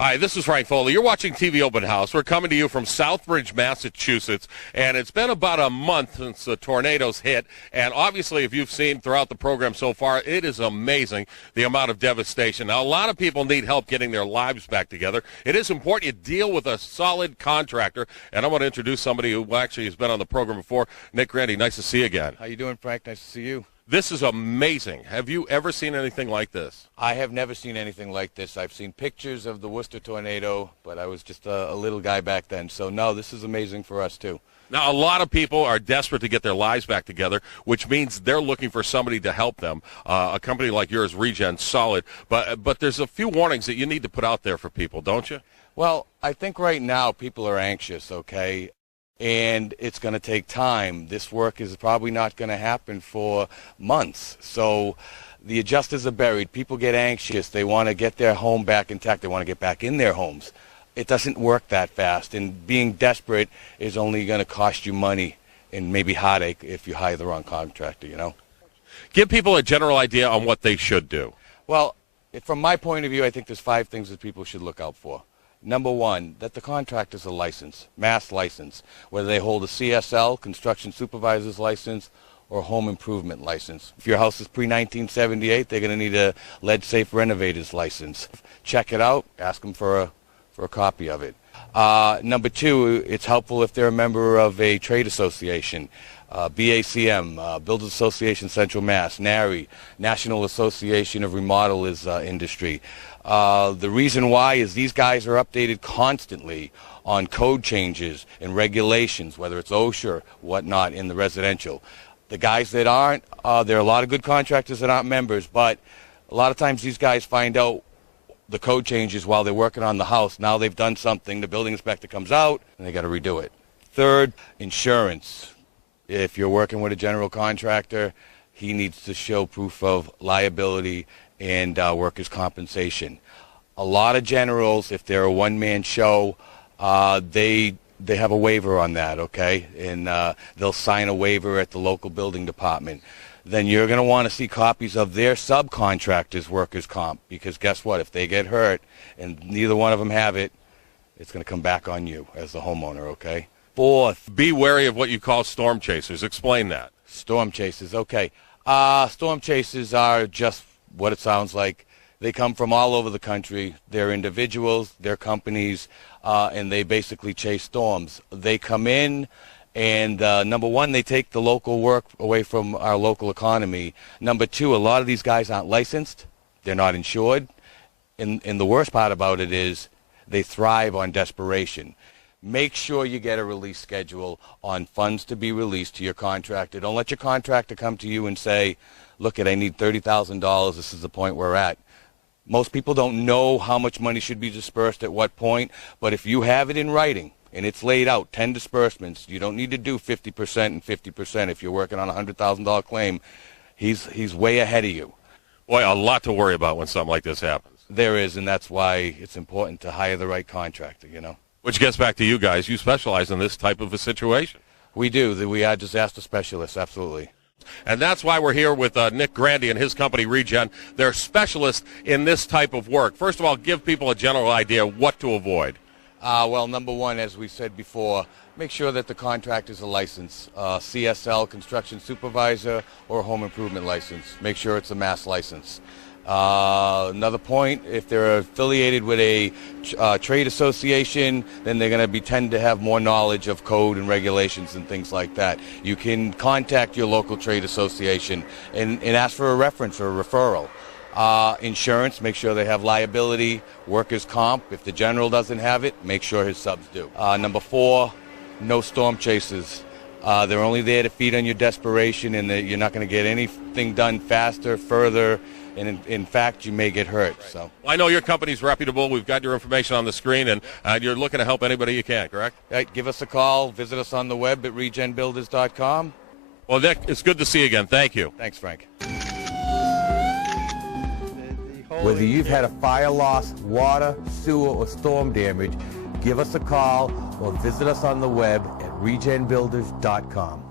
Hi, this is Frank Foley. You're watching TV Open House. We're coming to you from Southbridge, Massachusetts, and it's been about a month since the tornadoes hit, and obviously, if you've seen throughout the program so far, it is amazing the amount of devastation. Now, a lot of people need help getting their lives back together. It is important you deal with a solid contractor, and I want to introduce somebody who actually has been on the program before. Nick Grandy, nice to see you again. How you doing, Frank? Nice to see you. This is amazing. Have you ever seen anything like this? I have never seen anything like this. I've seen pictures of the Worcester tornado, but I was just a little guy back then. So, no, this is amazing for us, too. Now, a lot of people are desperate to get their lives back together, which means they're looking for somebody to help them. A company like yours, Regen, solid. But there's a few warnings that you need to put out there for people, don't you? Well, I think right now people are anxious, okay? And it's going to take time. This work is probably not going to happen for months. So the adjusters are buried. People get anxious. They want to get their home back intact. They want to get back in their homes. It doesn't work that fast. And being desperate is only going to cost you money and maybe heartache if you hire the wrong contractor, you know? Give people a general idea on what they should do. Well, from my point of view, I think there's 5 things that people should look out for. Number 1, that the contractors are licensed, mass license, whether they hold a CSL, construction supervisor's license, or home improvement license. If your house is pre-1978, they're going to need a lead-safe renovator's license. Check it out. Ask them for a copy of it. Number 2, it's helpful if they're a member of a trade association. BACM, Builders Association Central Mass, NARI, National Association of Remodelers Industry. The reason why is these guys are updated constantly on code changes and regulations, whether it's OSHA or whatnot in the residential. The guys that aren't, there are a lot of good contractors that aren't members, but a lot of times these guys find out the code changes while they're working on the house. Now they've done something, the building inspector comes out, and they got to redo it. Third, insurance. If you're working with a general contractor, he needs to show proof of liability and workers' compensation. A lot of generals, if they're a one-man show, they have a waiver on that, okay? And they'll sign a waiver at the local building department. Then you're going to want to see copies of their subcontractors' workers' comp, because guess what? If they get hurt and neither one of them have it, it's going to come back on you as the homeowner, okay? Fourth, be wary of what you call storm chasers. Explain that. Storm chasers, okay. Storm chasers are just what it sounds like. They come from all over the country. They're individuals, they're companies, and they basically chase storms. They come in, and number 1, they take the local work away from our local economy. Number 2, a lot of these guys aren't licensed. They're not insured. And the worst part about it is they thrive on desperation. Make sure you get a release schedule on funds to be released to your contractor. Don't let your contractor come to you and say, look, I need $30,000. This is the point we're at. Most people don't know how much money should be dispersed at what point, but if you have it in writing and it's laid out, 10 disbursements, you don't need to do 50% and 50%. If you're working on a $100,000 claim, he's way ahead of you. Boy, a lot to worry about when something like this happens. There is, and that's why it's important to hire the right contractor, you know. Which gets back to you guys. You specialize in this type of a situation. We do. We are disaster specialists, absolutely. And that's why we're here with Nick Grandy and his company, Regen. They're specialists in this type of work. First of all, give people a general idea what to avoid. Well, number 1, as we said before, make sure that the contractors are licensed. CSL, construction supervisor, or home improvement license. Make sure it's a mass license. Another point, if they're affiliated with a trade association, then they're going to tend to have more knowledge of code and regulations and things like that. You can contact your local trade association and ask for a reference or a referral. Insurance, make sure they have liability. Workers' comp, if the general doesn't have it, make sure his subs do. Number 4, no storm chasers. They're only there to feed on your desperation, and you're not going to get anything done faster, further, and in fact, you may get hurt. Right. So well, I know your company's reputable. We've got your information on the screen, and you're looking to help anybody you can, correct? Right, give us a call. Visit us on the web at regenbuilders.com. Well, Nick, it's good to see you again. Thank you. Thanks, Frank. Whether you've had a fire loss, water, sewer, or storm damage, give us a call or visit us on the web at regenbuilders.com.